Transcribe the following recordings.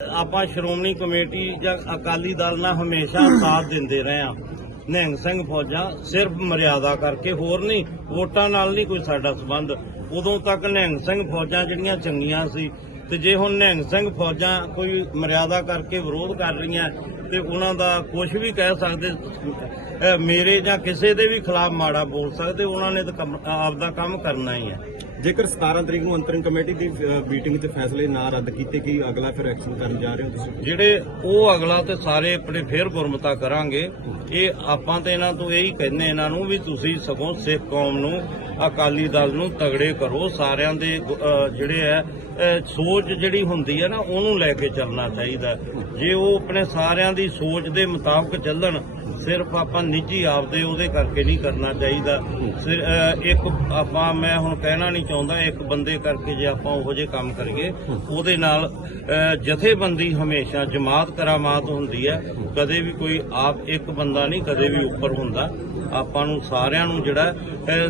ਆਪਾਂ ਸ਼੍ਰੋਮਣੀ ਕਮੇਟੀ ਜਾਂ ਅਕਾਲੀ ਦਲ ਨਾਲ ਹਮੇਸ਼ਾ ਸਾਥ ਦਿੰਦੇ ਰਹੇ ਆ ਨਿਹੰਗ ਸਿੰਘ ਫੌਜਾਂ ਸਿਰਫ ਮਰਿਆਦਾ ਕਰਕੇ ਹੋਰ ਨਹੀਂ, ਵੋਟਾਂ ਨਾਲ ਨਹੀਂ ਕੋਈ ਸਾਡਾ ਸਬੰਧ। ਉਦੋਂ ਤੱਕ ਨਿਹੰਗ ਸਿੰਘ ਫੌਜਾਂ ਜਿਹੜੀਆਂ ਚੰਗੀਆਂ ਸੀ, ਤੇ ਜੇ ਹੁਣ ਨਿਹੰਗ ਸਿੰਘ ਫੌਜਾਂ ਕੋਈ ਮਰਿਆਦਾ ਕਰਕੇ ਵਿਰੋਧ ਕਰ ਰਹੀਆਂ ਤੇ ਉਹਨਾਂ ਦਾ ਕੁਝ ਵੀ ਕਹਿ ਸਕਦੇ ਮੇਰੇ ਜਾਂ ਕਿਸੇ ਦੇ ਵੀ ਖਿਲਾਫ ਮਾੜਾ ਬੋਲ ਸਕਦੇ ਉਹਨਾਂ ਨੇ ਤਾਂ ਆਪਦਾ ਕੰਮ ਕਰਨਾ ਹੀ ਹੈ। ਜੇਕਰ 17 ਤਰੀਕ ਨੂੰ ਅੰਤਰਿਮ ਕਮੇਟੀ ਦੀ ਮੀਟਿੰਗ ਤੇ ਫੈਸਲੇ ਨਾ ਰੱਦ ਕੀਤੇ ਕੀ ਅਗਲਾ ਫਿਰ ਐਕਸ਼ਨ ਕਰਨ ਜਾ ਰਹੇ ਹੋ ਤੁਸੀਂ? ਜਿਹੜੇ ਉਹ ਅਗਲਾ ਤੇ ਸਾਰੇ ਆਪਣੇ ਫੇਰ ਗੁਰਮਤਾ ਕਰਾਂਗੇ ਇਹ ਆਪਾਂ ਤੇ ਇਹਨਾਂ ਤੋਂ ਇਹੀ ਕਹਿੰਦੇ ਇਹਨਾਂ ਨੂੰ ਵੀ ਤੁਸੀਂ ਸਗੋਂ ਸਿੱਖ ਕੌਮ ਨੂੰ ਅਕਾਲੀ ਦਲ ਨੂੰ ਤਗੜੇ ਕਰੋ ਸਾਰਿਆਂ ਦੇ ਜਿਹੜੇ ਹੈ ਸੋਚ ਜਿਹੜੀ ਹੁੰਦੀ ਹੈ ਨਾ ਉਹਨੂੰ ਲੈ ਕੇ ਚੱਲਣਾ ਚਾਹੀਦਾ ਜੇ ਉਹ ਆਪਣੇ ਸਾਰਿਆਂ ਦੀ ਸੋਚ ਦੇ ਮੁਤਾਬਕ ਚੱਲਣ ਸਿਰਫ ਆਪਾਂ ਨਿੱਜੀ ਆਪਦੇ ਉਹਦੇ ਕਰਕੇ ਨਹੀਂ ਕਰਨਾ ਚਾਹੀਦਾ। ਸਿਰ- ਇੱਕ ਆਪਾਂ ਮੈਂ ਹੁਣ ਕਹਿਣਾ ਨਹੀਂ ਚਾਹੁੰਦਾ ਇੱਕ ਬੰਦੇ ਕਰਕੇ ਜੇ ਆਪਾਂ ਉਹੋ ਜਿਹੇ ਕੰਮ ਕਰੀਏ ਉਹਦੇ ਨਾਲ ਜਥੇਬੰਦੀ ਹਮੇਸ਼ਾ ਜਮਾਤ ਕਰਾਮਾਤ ਹੁੰਦੀ ਹੈ। ਕਦੇ ਵੀ ਕੋਈ ਆਪ ਇੱਕ ਬੰਦਾ ਨਹੀਂ ਕਦੇ ਵੀ ਉੱਪਰ ਹੁੰਦਾ। ਆਪਾਂ ਨੂੰ ਸਾਰਿਆਂ ਨੂੰ ਜਿਹੜਾ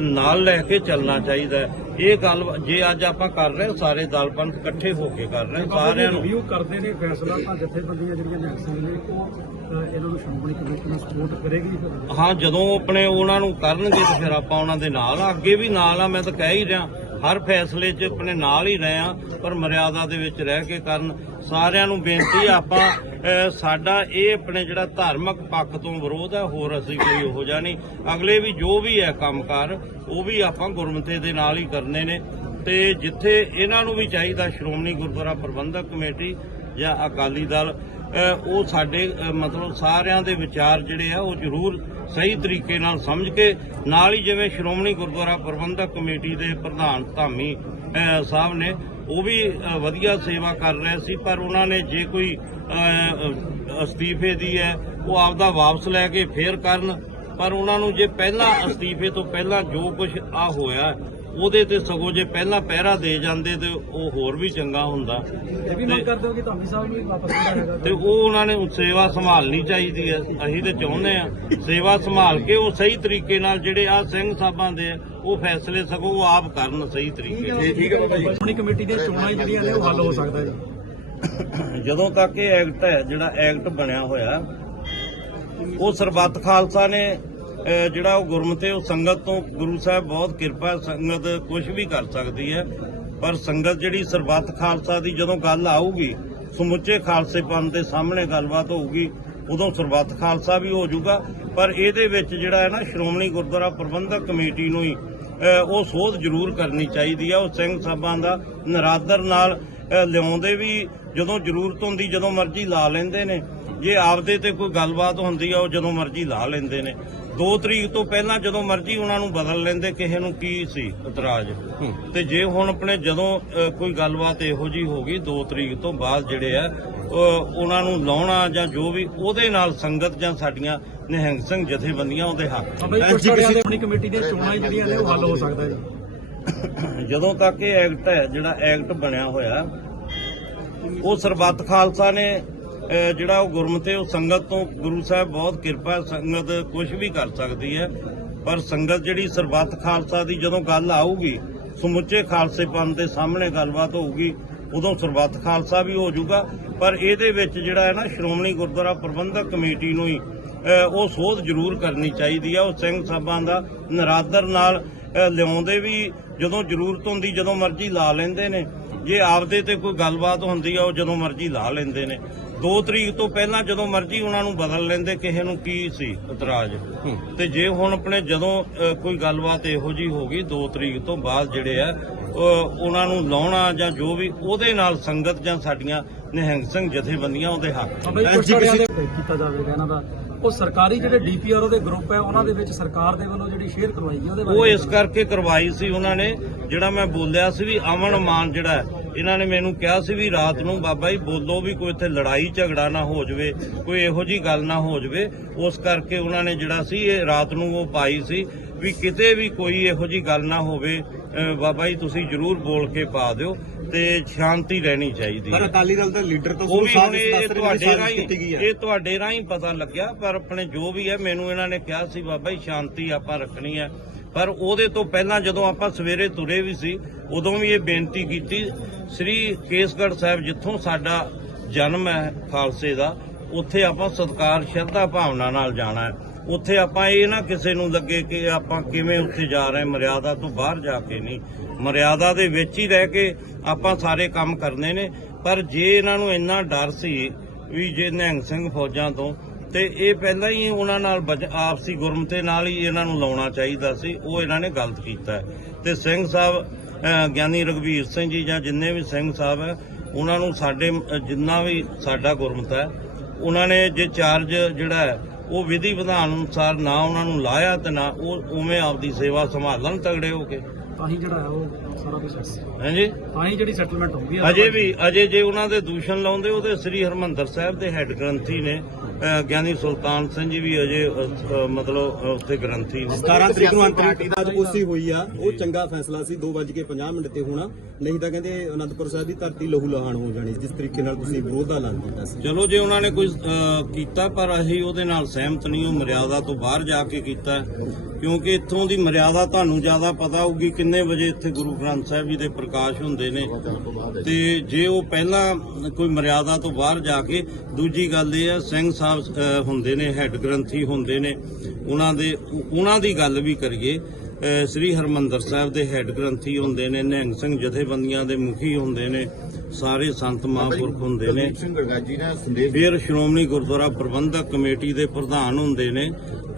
ਨਾਲ ਲੈ ਕੇ ਚੱਲਣਾ ਚਾਹੀਦਾ। ਇਹ ਗੱਲ ਜੇ ਅੱਜ ਆਪਾਂ ਕਰ ਰਹੇ ਸਾਰੇ ਦਲ ਪੰਥ ਇਕੱਠੇ ਹੋ ਕੇ ਕਰ ਰਹੇ ਸਾਰਿਆਂ ਨੂੰ ਰਿਵਿਊ ਕਰਦੇ ਨੇ ਫੈਸਲਾ ਤਾਂ ਜਥੇਬੰਦੀਆਂ ਜਿਹੜੀਆਂ ਨੈਕਸਨ ਨੇ ਉਹ ਇਹਨਾਂ ਨੂੰ ਸ਼੍ਰੋਮਣੀ ਕਮੇਟੀ ਸਪੋਰਟ ਕਰੇਗੀ ਹਾਂ, ਜਦੋਂ ਆਪਣੇ ਉਹਨਾਂ ਨੂੰ ਕਰਨਗੇ ਤੇ ਫਿਰ ਆਪਾਂ ਉਹਨਾਂ ਦੇ ਨਾਲ ਆ। ਅੱਗੇ ਵੀ ਨਾਲ ਆ, ਮੈਂ ਤਾਂ ਕਹਿ ਹੀ ਰਿਹਾ। ਹਰ ਫੈਸਲੇ 'ਚ ਆਪਣੇ ਨਾਲ ਹੀ ਰਹੇ ਆ, ਪਰ ਮਰਿਆਦਾ ਦੇ ਵਿੱਚ ਰਹਿ ਕੇ ਕਰਨ। ਸਾਰਿਆਂ ਨੂੰ ਬੇਨਤੀ ਆਪਾਂ ਸਾਡਾ ਇਹ ਆਪਣੇ ਜਿਹੜਾ ਧਾਰਮਿਕ ਪੱਖ ਤੋਂ ਵਿਰੋਧ ਹੈ ਹੋਰ ਅਸੀਂ ਕੋਈ ਉਹੋ ਜਿਹਾ ਨਹੀਂ। ਅਗਲੇ ਵੀ ਜੋ ਵੀ ਹੈ ਕੰਮਕਾਰ, ਉਹ ਵੀ ਆਪਾਂ ਗੁਰਮਤੇ ਦੇ ਨਾਲ ਹੀ ਕਰਨੇ ਨੇ। ਤੇ ਜਿੱਥੇ ਇਹਨਾਂ ਨੂੰ ਵੀ ਚਾਹੀਦਾ ਸ਼੍ਰੋਮਣੀ ਗੁਰਦੁਆਰਾ ਪ੍ਰਬੰਧਕ ਕਮੇਟੀ ਜਾਂ ਅਕਾਲੀ ਦਲ ਉਹ ਸਾਡੇ ਮਤਲਬ ਸਾਰਿਆਂ ਦੇ ਵਿਚਾਰ ਜਿਹੜੇ ਆ, ਉਹ ਜ਼ਰੂਰ ਸਹੀ ਤਰੀਕੇ ਨਾਲ ਸਮਝ ਕੇ, ਨਾਲ ਹੀ ਜਿਵੇਂ ਸ਼੍ਰੋਮਣੀ ਗੁਰਦੁਆਰਾ ਪ੍ਰਬੰਧਕ ਕਮੇਟੀ ਦੇ ਪ੍ਰਧਾਨ ਧਾਮੀ ਸਾਹਿਬ ਨੇ, ਉਹ ਵੀ ਵਧੀਆ ਸੇਵਾ ਕਰ ਰਹੇ ਸੀ, ਪਰ ਉਹਨਾਂ ਨੇ ਜੇ ਕੋਈ ਅਸਤੀਫੇ ਦੀ ਹੈ, ਉਹ ਆਪਦਾ ਵਾਪਸ ਲੈ ਕੇ ਫੇਰ ਕਰਨ, ਪਰ ਉਹਨਾਂ ਨੂੰ ਜੇ ਪਹਿਲਾਂ ਅਸਤੀਫੇ ਤੋਂ ਪਹਿਲਾਂ ਜੋ ਕੁਝ ਆ ਹੋਇਆ ਉਹਦੇ ਤੇ ਸਗੋਂ ਜੇ ਪਹਿਲਾਂ ਪਹਿਰਾ ਦੇ ਜਾਂਦੇ ਤੇ ਉਹ ਹੋਰ ਵੀ ਚੰਗਾ ਹੁੰਦਾ। ਇਹ ਵੀ ਮੰਗ ਕਰਦੇ ਹੋ ਕਿ ਧਾਮੀ ਸਾਹਿਬ ਨੂੰ ਵੀ ਵਾਪਸ ਕੀਤਾ ਹੈਗਾ ਤੇ? ਉਹ ਉਹਨਾਂ ਨੇ ਸੇਵਾ ਸੰਭਾਲਣੀ ਚਾਹੀਦੀ ਹੈ। ਅਸੀਂ ਤੇ ਚਾਹੁੰਦੇ ਆ ਸੇਵਾ ਸੰਭਾਲ ਕੇ ਉਹ ਸਹੀ ਤਰੀਕੇ ਨਾਲ ਜਿਹੜੇ ਆ ਸਿੰਘ ਸਾਹਿਬਾਂ ਦੇ ਆ, ਉਹ ਫੈਸਲੇ ਸਗੋਂ ਉਹ ਆਪ ਕਰਨ ਸਹੀ ਤਰੀਕੇ ਨਾਲ। ਠੀਕ ਹੈ ਬਾਬਾ ਜੀ ਸ਼੍ਰੋਮਣੀ ਕਮੇਟੀ ਦੀਆਂ ਚੋਣਾਂ ਜਿਹੜੀਆਂ ਨੇ ਉਹ ਹੱਲ ਹੋ ਸਕਦਾ ਜੀ। ਜਦੋਂ ਤੱਕ ਇਹ ਐਕਟ ਹੈ ਜਿਹੜਾ ਐਕਟ ਬਣਿਆ ਹੋਇਆ ਉਹ ਸਰਬੱਤ ਖਾਲਸਾ ਨੇ ਜਿਹੜਾ ਉਹ ਗੁਰਮਤੇ ਉਹ ਸੰਗਤ ਤੋਂ ਗੁਰੂ ਸਾਹਿਬ ਬਹੁਤ ਕਿਰਪਾ ਸੰਗਤ ਕੁਝ ਵੀ ਕਰ ਸਕਦੀ ਹੈ। ਪਰ ਸੰਗਤ ਜਿਹੜੀ ਸਰਬੱਤ ਖਾਲਸਾ ਦੀ ਜਦੋਂ ਗੱਲ ਆਊਗੀ, ਸਮੁੱਚੇ ਖਾਲਸੇ ਪੰਥ ਦੇ ਸਾਹਮਣੇ ਗੱਲਬਾਤ ਹੋਊਗੀ, ਉਦੋਂ ਸਰਬੱਤ ਖਾਲਸਾ ਵੀ ਹੋ ਜਾਊਗਾ। ਪਰ ਇਹਦੇ ਵਿੱਚ ਜਿਹੜਾ ਹੈ ਨਾ, ਸ਼੍ਰੋਮਣੀ ਗੁਰਦੁਆਰਾ ਪ੍ਰਬੰਧਕ ਕਮੇਟੀ ਨੂੰ ਹੀ ਉਹ ਸੋਧ ਜ਼ਰੂਰ ਕਰਨੀ ਚਾਹੀਦੀ ਆ। ਉਹ ਸਿੰਘ ਸਾਹਿਬਾਂ ਦਾ ਨਰਾਦਰ ਨਾਲ ਲਿਆਉਂਦੇ ਵੀ ਜਦੋਂ ਜ਼ਰੂਰਤ ਹੁੰਦੀ, ਜਦੋਂ ਮਰਜ਼ੀ ਲਾ ਲੈਂਦੇ ਨੇ। ਜੇ ਆਪਦੇ ਤੇ ਕੋਈ ਗੱਲਬਾਤ ਹੁੰਦੀ ਆ ਉਹ ਜਦੋਂ ਮਰਜ਼ੀ ਲਾ ਲੈਂਦੇ ਨੇ। 2 ਤਰੀਕ ਤੋਂ ਪਹਿਲਾਂ ਜਦੋਂ ਮਰਜ਼ੀ ਉਹਨਾਂ ਨੂੰ ਬਦਲ ਲੈਂਦੇ ਕਿਸੇ ਨੂੰ ਕੀ ਸੀ ਇਤਰਾਜ਼? ਤੇ ਜੇ ਹੁਣ ਆਪਣੇ ਜਦੋਂ ਕੋਈ ਗੱਲਬਾਤ ਇਹੋ ਜੀ ਹੋ ਗਈ 2 ਤਰੀਕ ਤੋਂ ਬਾਅਦ ਜਿਹੜੇ ਆ ਉਹ ਉਹਨਾਂ ਨੂੰ ਲਾਉਣਾ ਜਾਂ ਜੋ ਵੀ ਉਹਦੇ ਨਾਲ ਸੰਗਤ ਜਾਂ ਸਾਡੀਆਂ ਨਿਹੰਗ ਸਿੰਘ ਜਥੇਬੰਦੀਆਂ ਉਹਦੇ ਹੱਕ ਸ਼੍ਰੋਮਣੀ ਕਮੇਟੀ ਦੀਆਂ ਚੋਣਾਂ ਜਿਹੜੀਆਂ ਨੇ ਉਹ ਹੱਲ ਹੋ ਸਕਦਾ ਜੀ। ਜਦੋਂ ਤੱਕ ਇਹ ਐਕਟ ਹੈ ਜਿਹੜਾ ਐਕਟ ਬਣਿਆ ਹੋਇਆ ਉਹ ਸਰਬੱਤ ਖਾਲਸਾ ਨੇ ਜਿਹੜਾ ਉਹ ਗੁਰਮਤੇ ਉਹ ਸੰਗਤ ਤੋਂ ਗੁਰੂ ਸਾਹਿਬ ਬਹੁਤ ਕਿਰਪਾ ਸੰਗਤ ਕੁਝ ਵੀ ਕਰ ਸਕਦੀ ਹੈ। ਪਰ ਸੰਗਤ ਜਿਹੜੀ ਸਰਬੱਤ ਖਾਲਸਾ ਦੀ ਜਦੋਂ ਗੱਲ ਆਊਗੀ, ਸਮੁੱਚੇ ਖਾਲਸੇ ਪੰਥ ਦੇ ਸਾਹਮਣੇ ਗੱਲਬਾਤ ਹੋਊਗੀ, ਉਦੋਂ ਸਰਬੱਤ ਖਾਲਸਾ ਵੀ ਹੋ ਜਾਊਗਾ। ਪਰ ਇਹਦੇ ਵਿੱਚ ਜਿਹੜਾ ਹੈ ਨਾ, ਸ਼੍ਰੋਮਣੀ ਗੁਰਦੁਆਰਾ ਪ੍ਰਬੰਧਕ ਕਮੇਟੀ ਨੂੰ ਹੀ ਉਹ ਸੋਧ ਜ਼ਰੂਰ ਕਰਨੀ ਚਾਹੀਦੀ ਆ ਉਹ ਸਿੰਘ ਸਾਹਿਬਾਂ ਦਾ ਨਰਾਦਰ ਨਾਲ ਲਿਆਉਂਦੇ ਵੀ ਜਦੋਂ ਜ਼ਰੂਰਤ ਹੁੰਦੀ, ਜਦੋਂ ਮਰਜ਼ੀ ਲਾ ਲੈਂਦੇ ਨੇ। ਜੇ ਆਪਦੇ ਤੇ ਕੋਈ ਗੱਲਬਾਤ ਹੁੰਦੀ ਆ, ਉਹ ਜਦੋਂ ਮਰਜ਼ੀ ਲਾ ਲੈਂਦੇ ਨੇ। 2 ਤਰੀਕ ਤੋਂ ਪਹਿਲਾਂ ਜਦੋਂ ਮਰਜ਼ੀ ਉਹਨਾਂ ਨੂੰ ਬਦਲ ਲੈਂਦੇ ਕਿਸੇ ਨੂੰ ਕੀ ਸੀ ਇਤਰਾਜ਼। ਤੇ ਜੇ ਹੁਣ ਆਪਣੇ ਜਦੋਂ ਕੋਈ ਗੱਲਬਾਤ ਇਹੋ ਜੀ ਹੋ ਗਈ 2 ਤਰੀਕ ਤੋਂ ਬਾਅਦ ਜਿਹੜੇ ਆ ਉਹ ਉਹਨਾਂ ਨੂੰ ਲਾਉਣਾ ਜਾਂ ਜੋ ਵੀ ਉਹਦੇ ਨਾਲ ਸੰਗਤ ਜਾਂ ਸਾਡੀਆਂ ਨਿਹੰਗ ਸਿੰਘ ਜਥੇਬੰਦੀਆਂ ਉਹਦੇ ਦੇ ਕੀਤਾ ਜਾਵੇਗਾ ਇਹਨਾਂ ਦਾ। ਉਹ ਸਰਕਾਰੀ ਜਿਹੜੇ ਡੀਪੀਆਰ ਉਹਦੇ ਗਰੁੱਪ ਹੈ ਉਹਨਾਂ ਦੇ ਵਿੱਚ ਸਰਕਾਰ ਦੇ ਵੱਲੋਂ ਜਿਹੜੀ ਸ਼ੇਅਰ ਕਰਵਾਈ ਗਈ ਉਹਦੇ ਬਾਰੇ ਉਹ ਇਸ ਕਰਕੇ ਕਰਵਾਈ ਸੀ ਉਹਨਾਂ ਨੇ ਜਿਹੜਾ ਮੈਂ ਬੋਲਿਆ ਸੀ ਵੀ ਅਮਨ ਮਾਨ ਜਿਹੜਾ ਇਹਨਾਂ ਨੇ ਮੈਨੂੰ ਕਿਹਾ ਸੀ ਵੀ ਰਾਤ ਨੂੰ ਬਾਬਾ ਜੀ ਬੋਲੋ ਵੀ ਕੋਈ ਇੱਥੇ ਲੜਾਈ ਝਗੜਾ ਨਾ ਹੋ ਜਾਵੇ ਕੋਈ ਇਹੋ ਜੀ ਗੱਲ ਨਾ ਹੋ ਜਾਵੇ। ਉਸ ਕਰਕੇ ਉਹਨਾਂ ਨੇ ਜਿਹੜਾ ਸੀ ਇਹ ਰਾਤ ਨੂੰ ਉਹ ਪਾਈ ਸੀ ਵੀ ਕਿਤੇ ਵੀ ਕੋਈ ਇਹੋ ਜੀ ਗੱਲ ਨਾ ਹੋਵੇ ਬਾਬਾ ਜੀ ਤੁਸੀਂ ਜਰੂਰ ਬੋਲ ਕੇ ਪਾ ਦਿਓ ਤੇ ਸ਼ਾਂਤੀ ਰਹਿਣੀ ਚਾਹੀਦੀ ਪਰ ਅਕਾਲੀ ਦਲ ਦਾ ਲੀਡਰ ਤੋਂ ਉਹ ਵੀ ਇਹ ਤੁਹਾਡੇ ਰਾਹੀਂ ਇਹ ਤੁਹਾਡੇ ਰਾਹੀਂ ਪਤਾ ਲੱਗਿਆ ਪਰ ਆਪਣੇ ਜੋ ਵੀ ਹੈ ਮੈਨੂੰ ਇਹਨਾਂ ਨੇ ਕਿਹਾ ਸੀ ਬਾਬਾ ਜੀ ਸ਼ਾਂਤੀ ਆਪਾਂ ਰੱਖਣੀ ਹੈ। ਪਰ ਉਹਦੇ ਤੋਂ ਪਹਿਲਾਂ ਜਦੋਂ ਆਪਾਂ ਸਵੇਰੇ ਤੁਰੇ ਵੀ ਸੀ, ਉਦੋਂ ਵੀ ਇਹ ਬੇਨਤੀ ਕੀਤੀ, ਸ੍ਰੀ ਕੇਸਗੜ੍ਹ ਸਾਹਿਬ ਜਿੱਥੋਂ ਸਾਡਾ ਜਨਮ ਹੈ ਖਾਲਸੇ ਦਾ, ਉੱਥੇ ਆਪਾਂ ਸਤਕਾਰ, ਸ਼ਰਧਾ ਭਾਵਨਾ ਨਾਲ ਜਾਣਾ ਹੈ। ਉੱਥੇ ਆਪਾਂ ਇਹ ਨਾ ਕਿਸੇ ਨੂੰ ਲੱਗੇ ਕਿ ਆਪਾਂ ਕਿਵੇਂ ਉੱਥੇ ਜਾ ਰਹੇ ਮਰਿਆਦਾ ਤੋਂ ਬਾਹਰ ਜਾ ਕੇ ਨਹੀਂ। ਮਰਿਆਦਾ ਦੇ ਵਿੱਚ ਹੀ ਰਹਿ ਕੇ ਆਪਾਂ ਸਾਰੇ ਕੰਮ ਕਰਨੇ ਨੇ। ਪਰ ਜੇ ਇਹਨਾਂ ਨੂੰ ਇੰਨਾ ਡਰ ਸੀ ਵੀ ਜੇ ਨਿਹੰਗ ਸਿੰਘ ਫੌਜਾਂ ਤੋਂ ਤੇ ਇਹ ਪਹਿਲਾਂ ਹੀ ਉਹਨਾਂ ਨਾਲ ਆਪਸੀ ਗੁਰਮਤੇ ਨਾਲ ਹੀ ਇਹਨਾਂ ਨੂੰ ਲਾਉਣਾ ਚਾਹੀਦਾ ਸੀ ਉਹ ਇਹਨਾਂ ਨੇ ਗਲਤ ਕੀਤਾ। ਤੇ ਸਿੰਘ ਸਾਹਿਬ ਗਿਆਨੀ ਰਘਵੀਰ ਸਿੰਘ ਜੀ ਜਾਂ ਜਿੰਨੇ ਵੀ ਸਿੰਘ ਸਾਹਿਬ ਹੈ ਉਹਨਾਂ ਨੂੰ ਸਾਡੇ ਜਿੰਨਾ ਵੀ ਸਾਡਾ ਗੁਰਮਤ ਹੈ ਉਹਨਾਂ ਨੇ ਜੇ ਚਾਰਜ ਜਿਹੜਾ ਹੈ ਉਹ ਵਿਧੀ ਵਿਧਾਨ ਅਨੁਸਾਰ ਨਾ ਉਹਨਾਂ ਨੂੰ ਲਾਇਆ ਤੇ ਨਾ ਉਹ ਉਵੇਂ ਆਪਦੀ ਸੇਵਾ ਸੰਭਾਲਣ ਤਗੜੇ ਹੋ ਕੇ। ਤਾਂ ਹੀ ਜਿਹੜਾ ਹੈ ਉਹ ਸਾਰਾ ਕੁਝ ਹਾਂਜੀ? ਤਾਂ ਹੀ ਜਿਹੜੀ ਸੈਟਲਮੈਂਟ ਹੁੰਦੀ ਹੈ। ਅਜੇ ਵੀ ਅਜੇ ਜੇ ਉਹਨਾਂ ਦੇ ਦੂਸ਼ਣ ਲਾਉਂਦੇ ਉਹਦੇ ਸ੍ਰੀ ਹਰਮੰਦਰ ਸਾਹਿਬ ਦੇ ਹੈੱਡ ਗ੍ਰੰਥੀ ਨੇ ਗਿਆਨੀ ਸੁਲਤਾਨ ਸਿੰਘ ਜੀ ਵੀ ਅਜੇ ਮਤਲਬ ਉੱਥੇ ਗ੍ਰੰਥੀ ਨੇ। 17 ਤਰੀਕ ਨੂੰ ਅੰਤਰਿਮ ਰਾਜਪੂਤੀ ਹੋਈ ਆ ਉਹ ਚੰਗਾ ਫੈਸਲਾ ਸੀ 2:50 ਮਿੰਟ ਤੇ ਹੋਣਾ। ਨਹੀਂ ਤਾਂ ਕਹਿੰਦੇ ਅਨੰਦਪੁਰ ਸਾਹਿਬ ਦੀ ਧਰਤੀ ਲਹੂ ਲਹਾਨ ਹੋ ਜਾਣੀ ਜਿਸ ਤਰੀਕੇ ਨਾਲ ਤੁਸੀਂ ਵਿਰੋਧ ਦਾ ਐਲਾਨ ਕੀਤਾ ਸੀ। ਚਲੋ ਜੇ ਉਹਨਾਂ ਨੇ ਕੋਈ ਕੀਤਾ ਪਰ ਅਸੀਂ ਉਹਦੇ ਨਾਲ ਸਹਿਮਤ ਨਹੀਂ ਉਹ ਮਰਿਆਦਾ ਤੋਂ ਬਾਹਰ ਜਾ ਕੇ ਕੀਤਾ। ਕਿਉਂਕਿ ਇੱਥੋਂ ਦੀ ਮਰਿਆਦਾ ਤੁਹਾਨੂੰ ਜ਼ਿਆਦਾ ਪਤਾ ਹੋਊਗੀ ਕਿੰਨੇ ਵਜੇ ਇੱਥੇ ਗੁਰੂ ਗ੍ਰੰਥ ਸਾਹਿਬ ਜੀ ਦੇ ਪ੍ਰਕਾਸ਼ ਹੁੰਦੇ ਨੇ। ਤੇ ਜੇ ਉਹ ਪਹਿਲਾਂ ਕੋਈ ਮਰਿਆਦਾ ਤੋਂ ਬਾਹਰ ਜਾ ਕੇ ਦੂਜੀ ਗੱਲ ਇਹ ਹੈ ਸਿੰਘ ਸਾਹਿਬ ਅਹ, ਹੁੰਦੇ ਨੇ ਹੈੱਡ ਗ੍ਰੰਥੀ ਹੁੰਦੇ ਨੇ ਉਹਨਾਂ ਦੇ ਉਹਨਾਂ ਦੀ ਗੱਲ ਵੀ ਕਰੀਏ ਸ੍ਰੀ ਹਰਮੰਦਰ ਸਾਹਿਬ ਦੇ ਹੈੱਡ ਗ੍ਰੰਥੀ ਹੁੰਦੇ ਨੇ ਨਿਹੰਗ ਸਿੰਘ ਜਥੇਬੰਦੀਆਂ ਦੇ ਮੁਖੀ ਹੁੰਦੇ ਨੇ ਸਾਰੇ ਸੰਤ ਮਹਾਂਪੁਰਖ ਹੁੰਦੇ ਨੇ। ਫਿਰ ਸ਼੍ਰੋਮਣੀ ਗੁਰਦੁਆਰਾ ਪ੍ਰਬੰਧਕ ਕਮੇਟੀ ਦੇ ਪ੍ਰਧਾਨ ਹੁੰਦੇ ਨੇ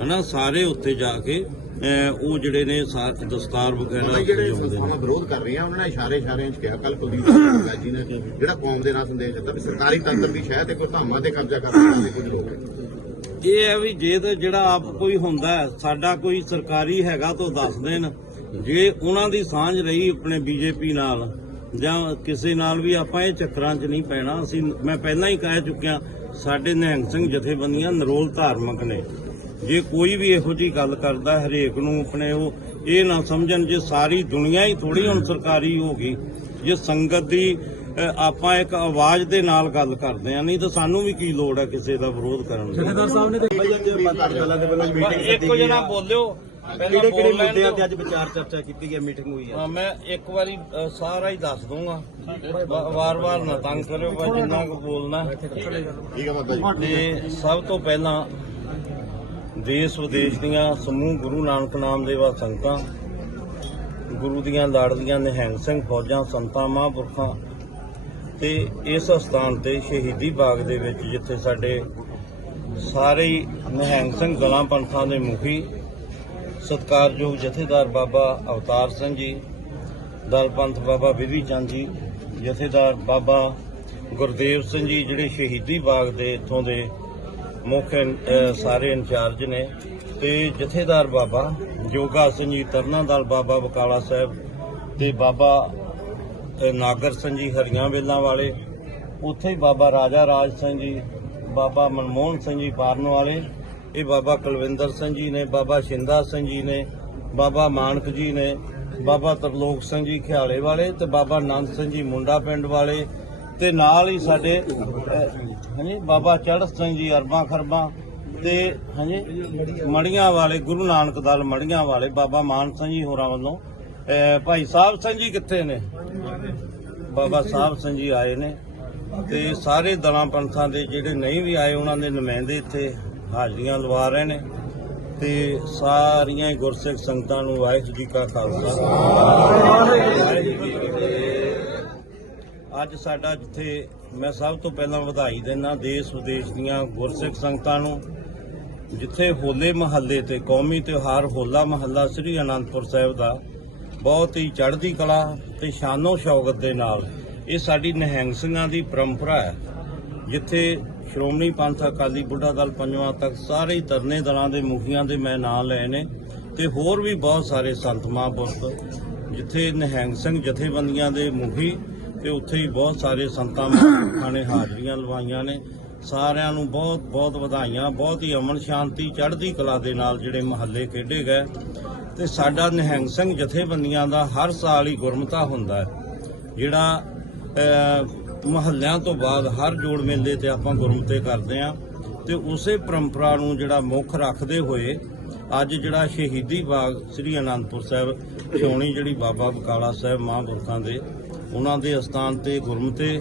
ਹਨਾ ਸਾਰੇ ਉੱਤੇ ਜਾ ਕੇ ਉਹ ਜਿਹੜੇ ਨੇ ਦਸਤਾਰ ਵਗੈਰਾ ਜਿਹੜੇ ਨੇ। ਸੰਸਥਾਵਾਂ ਵਿਰੋਧ ਕਰ ਰਹੀਆਂ ਉਹਨਾਂ ਨੇ ਇਸ਼ਾਰੇ ਇਸ਼ਾਰਿਆਂ 'ਚ ਕਿਹਾ ਕੱਲ ਕੁਲਦੀਪ ਗਰਗਾਜੀ ਨੇ ਜਿਹੜਾ ਕੌਮ ਦੇ ਨਾਲ ਸੰਦੇਸ਼ ਦਿੱਤਾ ਵੀ ਸਰਕਾਰੀ ਤੰਤਰ ਦੀ ਸ਼ਾਇਦ ਤੇ ਕੋਈ ਧਾਮਾਂ ਤੇ ਕਬਜ਼ਾ ਕਰ ਰਿਹਾ ਤੇ ਕੁਝ ਲੋਕ। ਇਹ ਹੈ ਵੀ ਜੇ ਤਾਂ ਜਿਹੜਾ ਆਪ ਕੋਈ ਹੁੰਦਾ ਸਾਡਾ ਕੋਈ ਸਰਕਾਰੀ ਹੈਗਾ ਤਾਂ ਦੱਸ ਦੇਣ। ਜੇ ਉਹਨਾਂ ਦੀ ਸਾਂਝ ਰਹੀ ਆਪਣੇ ਬੀਜੇਪੀ ਨਾਲ ਜਾਂ ਕਿਸੇ ਨਾਲ ਵੀ ਆਪਾਂ ਇਹ ਚੱਕਰਾਂ 'ਚ ਨਹੀਂ ਪੈਣਾ ਅਸੀਂ ਮੈਂ ਪਹਿਲਾਂ ਹੀ ਕਹਿ ਚੁੱਕਿਆ ਸਾਡੇ ਨਿਹੰਗ ਸਿੰਘ ਜਥੇਬੰਦੀਆਂ ਨਰੋਲ ਧਾਰਮਿਕ ਨੇ। ਜੇ ਕੋਈ ਵੀ ਇਹੋ ਜੀ ਗੱਲ ਕਰਦਾ ਹਰੇਕ ਨੂੰ ਆਪਣੇ ਉਹ ਇਹ ਨਾ ਸਮਝਣ ਜੇ ਸਾਰੀ ਦੁਨੀਆ ਹੀ ਥੋੜੀ ਹੁਣ ਸਰਕਾਰੀ ਹੋ ਗਈ ਜੇ ਸੰਗਤ ਦੀ ਆਪਾਂ ਇੱਕ ਆਵਾਜ਼ ਦੇ ਨਾਲ ਗੱਲ ਕਰਦੇ ਆ ਨਹੀਂ ਤਾਂ ਸਾਨੂੰ ਵੀ ਕੀ ਲੋੜ ਹੈ ਕਿਸੇ ਦਾ ਵਿਰੋਧ ਕਰਨ ਦੀ? ਜਥੇਦਾਰ ਸਾਹਿਬ ਨੇ ਤੇ ਇੱਕ ਜਣਾ ਬੋਲਿਓ ਪਹਿਲਾਂ ਕਿਹੜੇ ਕਿਹੜੇ ਮੁੱਦਿਆਂ ਤੇ। ਅੱਜ ਵਿਚਾਰ ਚਰਚਾ ਕੀਤੀ ਗਈ ਮੀਟਿੰਗ ਹੋਈ ਹੈ? ਹਾਂ, ਮੈਂ ਇੱਕ ਵਾਰੀ ਸਾਰਾ ਹੀ ਦੱਸ ਦੂੰਗਾ ਵਾਰ-ਵਾਰ ਨਾ ਤੰਗ ਕਰਿਓ ਜਿੰਨਾ ਕੁ ਬੋਲਣਾ। ਠੀਕ ਹੈ ਬਾਬਾ ਜੀ। ਤੇ ਸਭ ਤੋਂ ਪਹਿਲਾਂ ਦੇਸ਼ ਵਿਦੇਸ਼ ਦੀਆਂ ਸਮੂਹ ਗੁਰੂ ਨਾਨਕ ਨਾਮ ਦੇਵਾ ਸੰਗਤਾਂ, ਗੁਰੂ ਦੀਆਂ ਲਾੜਲੀਆਂ ਨਿਹੰਗ ਸਿੰਘ ਫੌਜਾਂ, ਸੰਤਾਂ, ਮਹਾਂਪੁਰਖਾਂ ਤੇ ਇਸ ਸਥਾਨ ਤੇ ਸ਼ਹੀਦੀ ਬਾਗ ਦੇ ਵਿੱਚ ਜਿੱਥੇ ਸਾਡੇ ਸਾਰੇ ਹੀ ਨਿਹੰਗ ਸਿੰਘ ਗਲਾਂ ਪੰਥਾਂ ਦੇ ਮੁਖੀ ਸਤਿਕਾਰਯੋਗ ਜਥੇਦਾਰ ਬਾਬਾ ਅਵਤਾਰ ਸਿੰਘ ਜੀ, ਦਲ ਪੰਥ ਬਾਬਾ ਬਿਧੀ ਚੰਦ ਜੀ, ਜਥੇਦਾਰ ਬਾਬਾ ਗੁਰਦੇਵ ਸਿੰਘ ਜੀ ਜਿਹੜੇ ਸ਼ਹੀਦੀ ਬਾਗ ਦੇ ਇੱਥੋਂ ਦੇ ਮੁੱਖ ਅਹ, ਸਾਰੇ ਇੰਚਾਰਜ ਨੇ ਤੇ ਜਥੇਦਾਰ ਬਾਬਾ ਜੋਗਾ ਸਿੰਘ ਜੀ ਤਰਨਾ ਦਲ ਬਾਬਾ ਬਕਾਲਾ ਸਾਹਿਬ ਤੇ ਬਾਬਾ ਨਾਗਰ ਸਿੰਘ ਜੀ ਹਰੀਆਂ ਵੇਲਾਂ ਵਾਲੇ ਉੱਥੇ ਹੀ ਬਾਬਾ ਰਾਜਾ ਰਾਜ ਸਿੰਘ ਜੀ ਬਾਬਾ ਮਨਮੋਹਨ ਸਿੰਘ ਜੀ ਪਾਰਨ ਵਾਲੇ ਇਹ ਬਾਬਾ ਕੁਲਵਿੰਦਰ ਸਿੰਘ ਜੀ ਨੇ ਬਾਬਾ ਸ਼ਿੰਦਾ ਸਿੰਘ ਜੀ ਨੇ ਬਾਬਾ ਮਾਨਕ ਜੀ ਨੇ ਬਾਬਾ ਤਰਲੋਕ ਸਿੰਘ ਜੀ ਖਿਆਲੇ ਵਾਲੇ ਤੇ ਬਾਬਾ ਨੰਦ ਸਿੰਘ ਜੀ ਮੁੰਡਾ ਪਿੰਡ ਵਾਲੇ ਤੇ ਨਾਲ ਹੀ ਸਾਡੇ ਹਾਂਜੀ, ਬਾਬਾ ਚੜ੍ਹ ਸਿੰਘ ਜੀ ਅਰਬਾਂ ਖਰਬਾਂ ਤੇ, ਹਾਂਜੀ, ਮੜੀਆਂ ਵਾਲੇ, ਗੁਰੂ ਨਾਨਕ ਦਲ ਮੜੀਆਂ ਵਾਲੇ ਬਾਬਾ ਮਾਨ ਸਿੰਘ ਜੀ ਹੋਰਾਂ ਵੱਲੋਂ ਭਾਈ ਸਾਹਿਬ ਸਿੰਘ ਜੀ ਕਿੱਥੇ ਨੇ ਬਾਬਾ ਸਾਹਿਬ ਸਿੰਘ ਜੀ ਆਏ ਨੇ ਤੇ ਸਾਰੇ ਦਲਾਂ ਪੰਥਾਂ ਦੇ ਜਿਹੜੇ ਨਹੀਂ ਵੀ ਆਏ, ਉਹਨਾਂ ਦੇ ਨੁਮਾਇੰਦੇ ਇੱਥੇ ਹਾਜ਼ਰੀਆਂ ਲਵਾ ਰਹੇ ਨੇ ਤੇ ਸਾਰੀਆਂ ਹੀ ਗੁਰਸਿੱਖ ਸੰਗਤਾਂ ਨੂੰ ਵਾਹਿਗੁਰੂ ਜੀ ਕਾ ਖਾਲਸਾ ਵਾਹਿਗੁਰੂ ਜੀ ਕੀ ਫਤਿਹ। ਅੱਜ ਸਾਡਾ ਜਿੱਥੇ ਮੈਂ ਸਭ ਤੋਂ ਪਹਿਲਾਂ ਵਧਾਈ ਦਿੰਦਾ ਦੇਸ਼ ਵਿਦੇਸ਼ ਦੀਆਂ ਗੁਰਸਿੱਖ ਸੰਗਤਾਂ ਨੂੰ, ਜਿੱਥੇ ਹੋਲੇ ਮਹੱਲੇ ਤੇ ਕੌਮੀ ਤਿਉਹਾਰ ਹੋਲਾ ਮਹੱਲਾ ਸ੍ਰੀ ਅਨੰਦਪੁਰ ਸਾਹਿਬ ਦਾ ਬਹੁਤ ਹੀ ਚੜ੍ਹਦੀ ਕਲਾ ਤੇ ਸ਼ਾਨੋ ਸ਼ੌਕਤ ਦੇ ਨਾਲ ਇਹ ਸਾਡੀ ਨਿਹੰਗ ਸਿੰਘਾਂ ਦੀ ਪਰੰਪਰਾ ਹੈ, ਜਿੱਥੇ ਸ਼੍ਰੋਮਣੀ ਪੰਥ ਅਕਾਲੀ ਬੁੱਢਾ ਦਲ ਪੰਜਵਾਂ ਤੱਕ ਸਾਰੇ ਤਰਨੇ ਦਲਾਂ ਦੇ ਮੁਖੀਆਂ ਦੇ ਮੈਂ ਨਾਂ ਲਏ ਨੇ ਤੇ ਹੋਰ ਵੀ ਬਹੁਤ ਸਾਰੇ ਸੰਤ ਮਹਾਂਪੁਰਖ, ਜਿੱਥੇ ਨਿਹੰਗ ਸਿੰਘ ਜਥੇਬੰਦੀਆਂ ਦੇ ਮੁਖੀ ਤੇ ਉੱਥੇ ਹੀ ਬਹੁਤ ਸਾਰੇ ਸੰਤਾਂ ਮਹਾਂਪੁਰਖਾਂ ਨੇ ਹਾਜ਼ਰੀਆਂ ਲਵਾਈਆਂ ਨੇ। ਸਾਰਿਆਂ ਨੂੰ ਬਹੁਤ ਬਹੁਤ ਵਧਾਈਆਂ, ਬਹੁਤ ਹੀ ਅਮਨ ਸ਼ਾਂਤੀ, ਚੜ੍ਹਦੀ ਕਲਾ ਦੇ ਨਾਲ ਜਿਹੜੇ ਮਹੱਲੇ ਖੇਡੇ ਗਏ। ਤੇ ਸਾਡਾ ਨਿਹੰਗ ਸਿੰਘ ਜਥੇਬੰਦੀਆਂ ਦਾ ਹਰ ਸਾਲ ਹੀ ਗੁਰਮਤਾ ਹੁੰਦਾ ਹੈ। ਜਿਹੜਾ ਮਹੱਲਿਆਂ ਤੋਂ ਬਾਅਦ ਹਰ ਜੋੜ ਮੇਲੇ ਤੇ ਆਪਾਂ ਗੁਰਮਤੇ ਕਰਦੇ ਆ ਤੇ ਉਸੇ ਪਰੰਪਰਾ ਨੂੰ ਜਿਹੜਾ ਮੁੱਖ ਰੱਖਦੇ ਹੋਏ ਅੱਜ ਜਿਹੜਾ ਸ਼ਹੀਦੀ ਬਾਗ ਸ੍ਰੀ ਅਨੰਦਪੁਰ ਸਾਹਿਬ, ਛਾਉਣੀ ਜਿਹੜੀ ਬਾਬਾ ਬਕਾਲਾ ਸਾਹਿਬ ਮਹਾਂਪੁਰਖਾਂ ਦੇ ਉਹਨਾਂ ਦੇ ਅਸਥਾਨ ਤੇ ਗੁਰਮਤੇ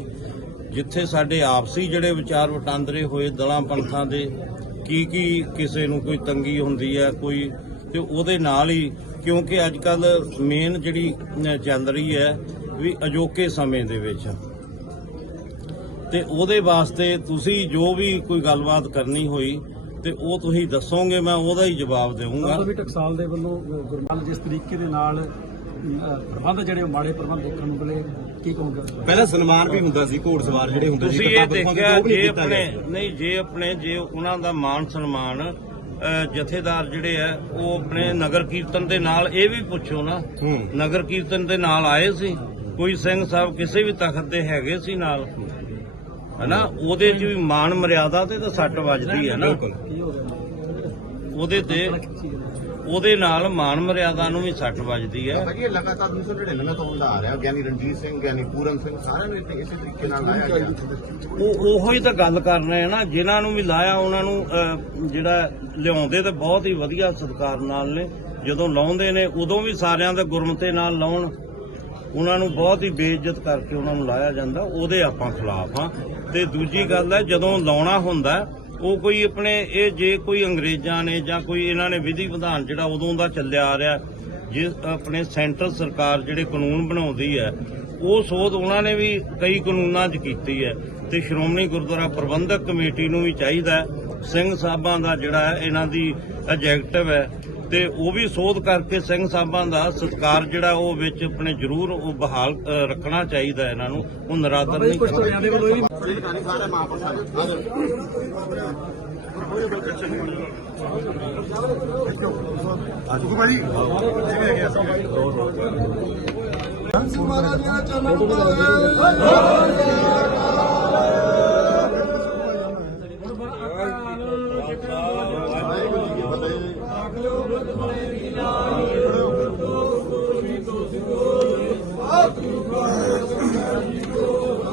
ਜਿੱਥੇ ਸਾਡੇ ਆਪਸੀ ਜਿਹੜੇ ਵਿਚਾਰ ਵਟਾਂਦਰੇ ਹੋਏ ਦਲਾਂ ਪੰਥਾਂ ਦੇ ਕੀ ਕੀ ਕਿਸੇ ਨੂੰ ਕੋਈ ਤੰਗੀ ਹੁੰਦੀ ਹੈ, ਕੋਈ, ਤੇ ਉਹਦੇ ਨਾਲ ਹੀ, ਕਿਉਂਕਿ ਅੱਜ ਕੱਲ ਮੇਨ ਜਿਹੜੀ ਚੱਲ ਰਹੀ ਹੈ ਵੀ ਅਜੋਕੇ ਸਮੇਂ ਦੇ ਵਿੱਚ। ਤੇ ਉਹਦੇ ਵਾਸਤੇ ਤੁਸੀਂ ਜੋ ਵੀ ਕੋਈ ਗੱਲਬਾਤ ਕਰਨੀ ਹੋਈ, ਤੇ ਉਹ ਤੁਸੀਂ ਦੱਸੋਗੇ, ਮੈਂ ਉਹਦਾ ਹੀ ਜਵਾਬ ਦੇਵਾਂਗਾ। ਵੀ ਟਕਸਾਲ ਦੇ ਵੱਲੋਂ ਗੁਰਮਲ ਜਿਸ ਤਰੀਕੇ ਦੇ ਨਾਲ ਪ੍ਰਬੰਧ ਜਿਹੜੇ ਮਾੜੇ ਪ੍ਰਬੰਧ ਦੇਖਣ ਨੂੰ ਮਿਲੇ ਕੀ ਕਹੋਗੇ? ਪਹਿਲਾਂ ਸਨਮਾਨ ਵੀ ਹੁੰਦਾ ਸੀ ਘੋੜ ਸਵਾਰ ਜਿਹੜੇ ਹੁੰਦੇ ਸੀ ਤੁਸੀਂ ਇਹ ਦੇਖਿਆ ਉਹ ਵੀ ਨਹੀਂ ਜੇ ਆਪਣੇ। ਨਹੀਂ ਜੇ ਆਪਣੇ ਜੇ ਉਹਨਾਂ ਦਾ ਮਾਨ ਸਨਮਾਨ ਜਥੇਦਾਰ ਜਿਹੜੇ ਆ ਉਹ ਆਪਣੇ ਨਗਰ ਕੀਰਤਨ ਦੇ ਨਾਲ ਇਹ ਵੀ ਪੁੱਛੋ ਨਾ ਨਗਰ ਕੀਰਤਨ ਦੇ ਨਾਲ ਆਏ ਸੀ? ਕੋਈ ਸਿੰਘ ਸਾਹਿਬ ਕਿਸੇ ਵੀ ਤਖਤ ਦੇ ਹੈਗੇ ਸੀ ਨਾਲ? ਹਨਾ? ਉਹਦੇ 'ਚ ਵੀ ਮਾਨ ਮਰਿਆਦਾ ਤੇ ਤਾਂ ਸੱਟ ਵੱਜਦੀ ਹੈ ਨਾ। ਉਹਦੇ ਤੇ ਉਹਦੇ ਨਾਲ ਮਾਨ ਮਰਿਆਦਾ ਨੂੰ ਵੀ ਸੱਟ ਵੱਜਦੀ ਹੈ। ਭਾਜੀ ਇਹ ਲਗਾਤਾਰ 1999 ਤੋਂ ਹੁੰਦਾ ਆ ਰਿਹਾ ਗਿਆਨੀ ਰਣਜੀਤ ਸਿੰਘ ਗਿਆਨੀ ਪੂਰਨ ਸਿੰਘ ਸਾਰਿਆਂ ਨੂੰ ਇੱਥੇ ਇਸੇ ਤਰੀਕੇ ਨਾਲ ਲਾਇਆ ਗਿਆ। ਉਹ ਉਹੋ ਹੀ ਤਾਂ ਗੱਲ ਕਰ ਰਹੇ ਆ ਨਾ ਜਿਨ੍ਹਾਂ ਨੂੰ ਵੀ ਲਾਇਆ ਉਹਨਾਂ ਨੂੰ ਜਿਹੜਾ ਲਿਆਉਂਦੇ ਤਾਂ ਬਹੁਤ ਹੀ ਵਧੀਆ ਸਤਿਕਾਰ ਨਾਲ ਨੇ। ਜਦੋਂ ਲਾਉਂਦੇ ਨੇ ਉਦੋਂ ਵੀ ਸਾਰਿਆਂ ਦੇ ਗੁਰਮਤੇ ਨਾਲ ਲਾਉਣ ਉਹਨਾਂ ਨੂੰ ਬਹੁਤ ਹੀ ਬੇਇੱਜ਼ਤ ਕਰਕੇ ਉਹਨਾਂ ਨੂੰ ਲਾਇਆ ਜਾਂਦਾ ਉਹਦੇ ਆਪਾਂ ਖਿਲਾਫ ਆ ਤੇ ਦੂਜੀ ਗੱਲ ਹੈ ਜਦੋਂ ਲਾਉਣਾ ਹੁੰਦਾ ਉਹ ਕੋਈ ਆਪਣੇ, ਇਹ ਜੇ ਕੋਈ ਅੰਗਰੇਜ਼ਾਂ ਨੇ ਜਾਂ ਕੋਈ ਇਹਨਾਂ ਨੇ ਵਿਧੀ ਵਿਧਾਨ ਜਿਹੜਾ ਉਦੋਂ ਦਾ ਚੱਲਿਆ ਆ ਰਿਹਾ ਜੇ ਆਪਣੇ ਸੈਂਟਰ ਸਰਕਾਰ ਜਿਹੜੇ ਕਾਨੂੰਨ ਬਣਾਉਂਦੀ ਹੈ, ਉਹ ਸੋਧ ਉਹਨਾਂ ਨੇ ਵੀ ਕਈ ਕਾਨੂੰਨਾਂ 'ਚ ਕੀਤੀ ਹੈ। ਤੇ ਸ਼੍ਰੋਮਣੀ ਗੁਰਦੁਆਰਾ ਪ੍ਰਬੰਧਕ ਕਮੇਟੀ ਨੂੰ ਵੀ ਚਾਹੀਦਾ ਸਿੰਘ ਸਾਹਿਬਾਂ ਦਾ ਜਿਹੜਾ ਇਹਨਾਂ ਦੀ ਐਜੈਕਟਿਵ ਹੈ ਤੇ ਉਹ ਵੀ ਸੋਧ ਕਰਕੇ ਸਿੰਘ ਸਾਹਿਬਾਂ ਦਾ ਸਤਕਾਰ ਜਿਹੜਾ ਉਹ ਵਿੱਚ ਆਪਣੇ ਜ਼ਰੂਰ ਉਹ ਬਹਾਲ ਰੱਖਣਾ ਚਾਹੀਦਾ ਇਹਨਾਂ ਨੂੰ, ਉਹ ਨਰਾਦਰ ਨਹੀਂ ਕੁਝ ਕਰਨਾ ਦੇ ਵੱਲੋਂ ਇਹ ਵੀ ਸਾਰੇ ਮਹਾਂਪੁਰਸ਼ਾਂ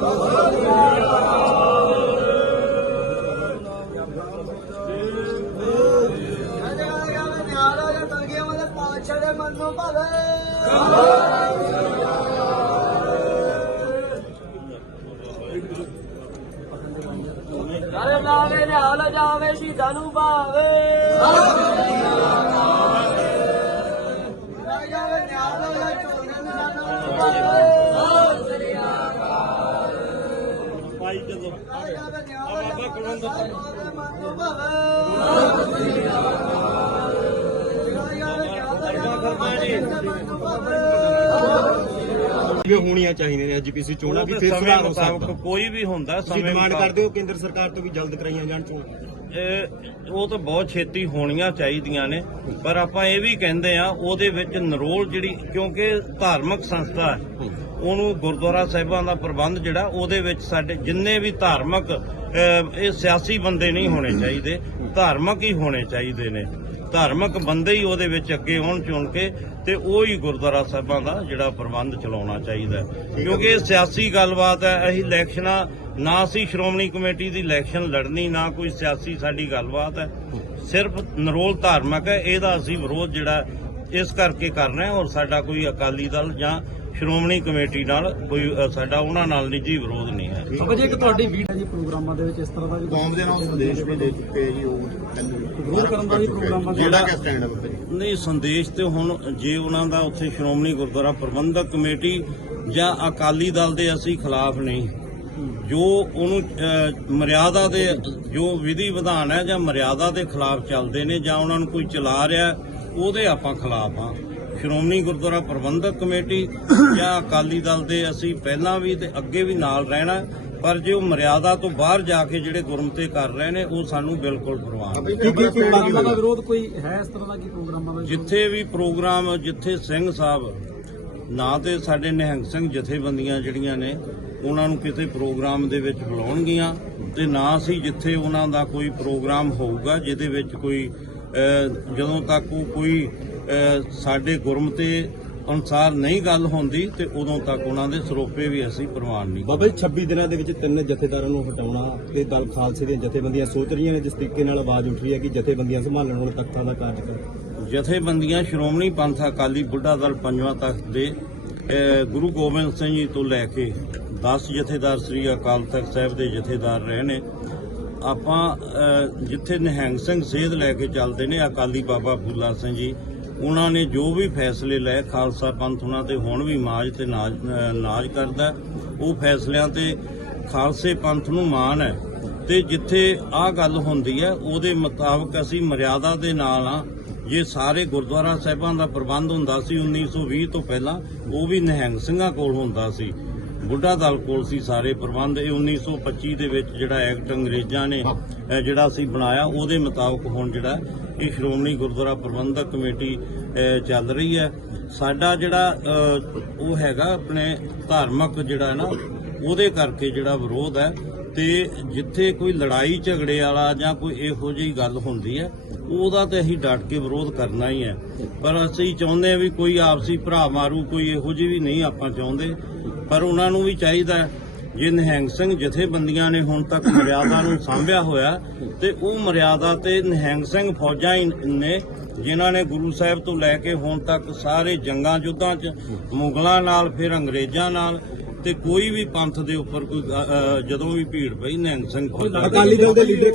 ਸਾਰੇ ਭਾਈ ਜਦੋਂ ਜਾਵੇ ਹੋਣੀਆਂ ਚਾਹੀਦੀਆਂ ਨੇ ਐਜੀਪੀਸੀ ਚੋਣਾਂ ਵੀ ਫਿਰ ਸਮੇਂ ਸੁਧਾਰ ਹੋ ਮੁਤਾਬਕ ਸਕਦਾ ਕੋਈ ਵੀ ਹੁੰਦਾ ਤੁਸੀਂ ਸਮੇਂ ਡਿਮਾਂਡ ਮੁਤਾਬਕ। ਕਰਦੇ ਹੋ ਕੇਂਦਰ ਸਰਕਾਰ ਤੋਂ ਵੀ ਜਲਦ ਕਰਾਈਆਂ ਜਾਣ ਚੋਣਾਂ? ਇਹ ਉਹ ਤਾਂ ਬਹੁਤ ਛੇਤੀ ਹੋਣੀਆਂ ਚਾਹੀਦੀਆਂ ਨੇ ਪਰ ਆਪਾਂ ਇਹ ਵੀ ਕਹਿੰਦੇ ਆ ਉਹਦੇ ਵਿੱਚ ਨਰੋਲ ਜਿਹੜੀ ਕਿਉਂਕਿ ਧਾਰਮਿਕ ਸੰਸਥਾ ਹੈ ਉਹਨੂੰ ਗੁਰਦੁਆਰਾ ਸਾਹਿਬਾਂ ਦਾ ਪ੍ਰਬੰਧ ਜਿਹੜਾ ਉਹਦੇ ਵਿੱਚ ਸਾਡੇ ਜਿੰਨੇ ਵੀ ਧਾਰਮਿਕ ਇਹ ਸਿਆਸੀ ਬੰਦੇ ਨਹੀਂ ਹੋਣੇ ਚਾਹੀਦੇ ਧਾਰਮਿਕ ਹੀ ਹੋਣੇ ਚਾਹੀਦੇ ਨੇ। ਧਾਰਮਿਕ ਬੰਦੇ ਹੀ ਉਹਦੇ ਵਿੱਚ ਅੱਗੇ ਆਉਣ ਚੁਣ ਕੇ ਤੇ ਉਹ ਹੀ ਗੁਰਦੁਆਰਾ ਸਾਹਿਬਾਂ ਦਾ ਜਿਹੜਾ ਪ੍ਰਬੰਧ ਚਲਾਉਣਾ ਚਾਹੀਦਾ। ਕਿਉਂਕਿ ਇਹ ਸਿਆਸੀ ਗੱਲਬਾਤ ਹੈ ਅਸੀਂ ਇਲੈਕਸ਼ਨਾਂ ਨਾ ਅਸੀਂ ਸ਼੍ਰੋਮਣੀ ਕਮੇਟੀ ਦੀ ਇਲੈਕਸ਼ਨ ਲੜਨੀ ਨਾ ਕੋਈ ਸਿਆਸੀ ਸਾਡੀ ਗੱਲਬਾਤ ਹੈ। ਸਿਰਫ ਨਰੋਲ ਧਾਰਮਿਕ ਹੈ ਇਹਦਾ ਅਸੀਂ ਵਿਰੋਧ ਜਿਹੜਾ ਇਸ ਕਰਕੇ ਕਰਨਾ ਹੈ ਔਰ ਸਾਡਾ ਕੋਈ ਅਕਾਲੀ ਦਲ ਜਾਂ ਸ਼੍ਰੋਮਣੀ ਕਮੇਟੀ ਨਾਲ ਕੋਈ ਅ, ਸਾਡਾ ਉਹਨਾਂ ਨਾਲ ਨਿੱਜੀ ਵਿਰੋਧ ਨਹੀਂ ਹੈ। ਬਾਬਾ ਜੀ ਇੱਕ ਤੁਹਾਡੀ ਵੀਡੀਓ ਜੀ ਪ੍ਰੋਗਰਾਮਾਂ ਦੇ ਵਿੱਚ ਇਸ ਤਰ੍ਹਾਂ ਦਾ ਵੀ ਕੌਮ ਦੇ ਨਾਲ ਸੰਦੇਸ਼ ਵੀ ਦੇ ਚੁੱਕੇ ਜੀ ਉਹ ਵਿਰੋਧ ਕਰਨ ਦਾ ਵੀ ਪ੍ਰੋਗਰਾਮਾਂ ਦਾ ਜਿਹੜਾ ਕਿ ਸਟੈਂਡ ਹੈ ਬੱਬੇ ਜੀ? ਨਹੀਂ ਸੰਦੇਸ਼ ਤੇ ਹੁਣ ਜੇ ਉਹਨਾਂ ਦਾ ਉੱਥੇ ਸ਼੍ਰੋਮਣੀ ਗੁਰਦੁਆਰਾ ਪ੍ਰਬੰਧਕ ਕਮੇਟੀ ਜਾਂ ਅਕਾਲੀ ਦਲ ਦੇ ਅਸੀਂ ਖਿਲਾਫ ਨਹੀਂ। ਜੋ ਉਹਨੂੰ ਅਹ, ਮਰਿਆਦਾ ਦੇ ਜੋ ਵਿਧੀ ਵਿਧਾਨ ਹੈ ਜਾਂ ਮਰਿਆਦਾ ਦੇ ਖਿਲਾਫ ਚੱਲਦੇ ਨੇ ਜਾਂ ਉਹਨਾਂ ਨੂੰ ਕੋਈ ਚਲਾ ਰਿਹਾ ਉਹਦੇ ਆਪਾਂ ਖਿਲਾਫ ਆ ਸ਼੍ਰੋਮਣੀ ਗੁਰਦੁਆਰਾ ਪ੍ਰਬੰਧਕ ਕਮੇਟੀ ਜਾਂ ਅਕਾਲੀ ਦਲ ਦੇ ਅਸੀਂ ਪਹਿਲਾਂ ਵੀ ਤੇ ਅੱਗੇ ਵੀ ਨਾਲ ਰਹਿਣਾ ਪਰ ਜੇ ਉਹ ਮਰਿਆਦਾ ਤੋਂ ਬਾਹਰ ਜਾ ਕੇ ਜਿਹੜੇ ਗੁਰਮਤੇ ਕਰ ਰਹੇ ਨੇ ਉਹ ਸਾਨੂੰ ਬਿਲਕੁਲ ਪਰਵਾਹ ਨਹੀਂ ਕੀ ਕੀ ਪ੍ਰੋਗਰਾਮਾਂ ਦਾ ਵਿਰੋਧ ਕੋਈ ਹੈ ਇਸ ਤਰ੍ਹਾਂ ਦਾ ਕੀ ਪ੍ਰੋਗਰਾਮਾਂ ਦਾ ਵਿਰੋਧ? ਜਿੱਥੇ ਵੀ ਪ੍ਰੋਗਰਾਮ ਜਿੱਥੇ ਸਿੰਘ ਸਾਹਿਬ ਨਾ ਤੇ ਸਾਡੇ ਨਿਹੰਗ ਸਿੰਘ ਜਥੇਬੰਦੀਆਂ ਜਿਹੜੀਆਂ ਨੇ ਉਹਨਾਂ ਨੂੰ ਕਿਤੇ ਪ੍ਰੋਗਰਾਮ ਦੇ ਵਿੱਚ ਬੁਲਾਉਣਗੀਆਂ ਤੇ ਨਾ ਅਸੀਂ ਜਿੱਥੇ ਉਹਨਾਂ ਦਾ ਕੋਈ ਪ੍ਰੋਗਰਾਮ ਹੋਊਗਾ ਜਿਹਦੇ ਵਿੱਚ ਕੋਈ ਜਦੋਂ ਤੱਕ ਉਹ ਕੋਈ ਸਾਡੇ ਗੁਰਮਤੇ ਅਨੁਸਾਰ ਨਹੀਂ ਗੱਲ ਹੁੰਦੀ ਤੇ ਉਦੋਂ ਤੱਕ ਉਹਨਾਂ ਦੇ ਸਰੋਪੇ ਵੀ ਅਸੀਂ ਪ੍ਰਵਾਨ ਨਹੀਂ ਬਾਬਾ ਜੀ 26 ਦਿਨਾਂ ਦੇ ਵਿੱਚ ਤਿੰਨ ਜਥੇਦਾਰਾਂ ਨੂੰ ਹਟਾਉਣਾ ਤੇ ਦਲ ਖਾਲਸੇ ਦੀਆਂ ਜਥੇਬੰਦੀਆਂ ਸੋਚ ਰਹੀਆਂ ਨੇ ਜਿਸ ਤਰੀਕੇ ਨਾਲ ਆਵਾਜ਼ ਉੱਠ ਰਹੀ ਹੈ ਕਿ ਜਥੇਬੰਦੀਆਂ ਸੰਭਾਲਣ ਵਾਲੇ ਤਖਤਾਂ ਦਾ ਕਾਰਜਕਰ ਜਥੇਬੰਦੀਆਂ ਸ਼੍ਰੋਮਣੀ ਪੰਥ ਅਕਾਲੀ ਬੁੱਢਾ ਦਲ ਪੰਜਵਾਂ ਤਖਤ ਦੇ ਗੁਰੂ ਗੋਬਿੰਦ ਸਿੰਘ ਜੀ ਤੋਂ ਲੈ ਕੇ 10 ਜਥੇਦਾਰ ਸ੍ਰੀ ਅਕਾਲ ਤਖਤ ਸਾਹਿਬ ਦੇ ਜਥੇਦਾਰ ਰਹੇ ਨੇ। ਆਪਾਂ ਜਿੱਥੇ ਨਿਹੰਗ ਸਿੰਘ ਸੇਧ ਲੈ ਕੇ ਚੱਲਦੇ ਨੇ ਅਕਾਲੀ ਬਾਬਾ ਫੂਲਾ ਸਿੰਘ ਜੀ ਉਹਨਾਂ ਨੇ ਜੋ ਵੀ ਫੈਸਲੇ ਲਏ, ਖਾਲਸਾ ਪੰਥ ਉਹਨਾਂ ਤੇ ਹੁਣ ਵੀ ਮਾਜ ਤੇ ਨਾਜ ਨਾਜ ਕਰਦਾ ਉਹ ਫੈਸਲਿਆਂ ਤੇ ਖਾਲਸੇ ਪੰਥ ਨੂੰ ਮਾਣ ਹੈ। ਤੇ ਜਿੱਥੇ ਆਹ ਗੱਲ ਹੁੰਦੀ ਹੈ, ਉਹਦੇ ਮੁਤਾਬਕ ਅਸੀਂ ਮਰਿਆਦਾ ਦੇ ਨਾਲ ਆ ਜੇ ਸਾਰੇ ਗੁਰਦੁਆਰਾ ਸਾਹਿਬਾਂ ਦਾ ਪ੍ਰਬੰਧ ਹੁੰਦਾ ਸੀ 1920 ਤੋਂ ਪਹਿਲਾਂ, ਉਹ ਵੀ ਨਿਹੰਗ ਸਿੰਘਾਂ ਕੋਲ ਹੁੰਦਾ ਸੀ। ਬੁੱਢਾ ਦਲ ਕੋਲ ਸੀ ਸਾਰੇ ਪ੍ਰਬੰਧ। ਇਹ 1925 ਦੇ ਵਿੱਚ ਜਿਹੜਾ ਐਕਟ ਅੰਗਰੇਜ਼ਾਂ ਨੇ ਜਿਹੜਾ ਅਸੀਂ ਬਣਾਇਆ, ਉਹਦੇ ਮੁਤਾਬਕ ਹੁਣ ਜਿਹੜਾ ਇਹ ਸ਼੍ਰੋਮਣੀ ਗੁਰਦੁਆਰਾ ਪ੍ਰਬੰਧਕ ਕਮੇਟੀ ਚੱਲ ਰਹੀ ਹੈ। ਸਾਡਾ ਜਿਹੜਾ ਉਹ ਹੈਗਾ ਆਪਣੇ ਧਾਰਮਿਕ ਜਿਹੜਾ ਹੈ ਨਾ, ਉਹਦੇ ਕਰਕੇ ਜਿਹੜਾ ਵਿਰੋਧ ਹੈ। ਤੇ ਜਿੱਥੇ ਕੋਈ ਲੜਾਈ ਝਗੜੇ ਵਾਲਾ ਜਾਂ ਕੋਈ ਇਹੋ ਜਿਹੀ ਗੱਲ ਹੁੰਦੀ ਹੈ, ਉਹਦਾ ਤੇ ਅਸੀਂ ਡਟ ਕੇ ਵਿਰੋਧ ਕਰਨਾ ਹੀ ਹੈ। ਪਰ ਅਸੀਂ ਚਾਹੁੰਦੇ ਹਾਂ ਵੀ ਕੋਈ ਆਪਸੀ ਭਰਾ ਮਾਰੂ, ਕੋਈ ਇਹੋ ਜਿਹੀ ਵੀ ਨਹੀਂ ਆਪਾਂ ਚਾਹੁੰਦੇ। ਪਰ ਉਹਨਾਂ ਨੂੰ ਵੀ ਚਾਹੀਦਾ ਜੇ ਨਿਹੰਗ ਸਿੰਘ ਜਥੇਬੰਦੀਆਂ ਨੇ ਹੁਣ ਤੱਕ ਮਰਿਆਦਾ ਨੂੰ ਸਾਂਭਿਆ ਹੋਇਆ ਤੇ ਉਹ ਮਰਿਆਦਾ ਤੇ ਨਿਹੰਗ ਸਿੰਘ ਫੌਜਾਂ ਹੀ ਨੇ, ਜਿਨ੍ਹਾਂ ਨੇ ਗੁਰੂ ਸਾਹਿਬ ਤੋਂ ਲੈ ਕੇ ਹੁਣ ਤੱਕ ਸਾਰੇ ਜੰਗਾਂ ਯੁੱਧਾਂ 'ਚ, ਮੁਗਲਾਂ ਨਾਲ, ਫਿਰ ਅੰਗਰੇਜ਼ਾਂ ਨਾਲ ਤੇ ਕੋਈ ਵੀ ਪੰਥ ਦੇ ਉੱਪਰ ਕੋਈ ਜਦੋਂ ਵੀ ਭੀੜ ਪਈ, ਨਿਹੰਗ ਸਿੰਘ ਫੌਜਾਂ ਅਕਾਲੀ ਦਲ ਦੇ ਲੀਡਰ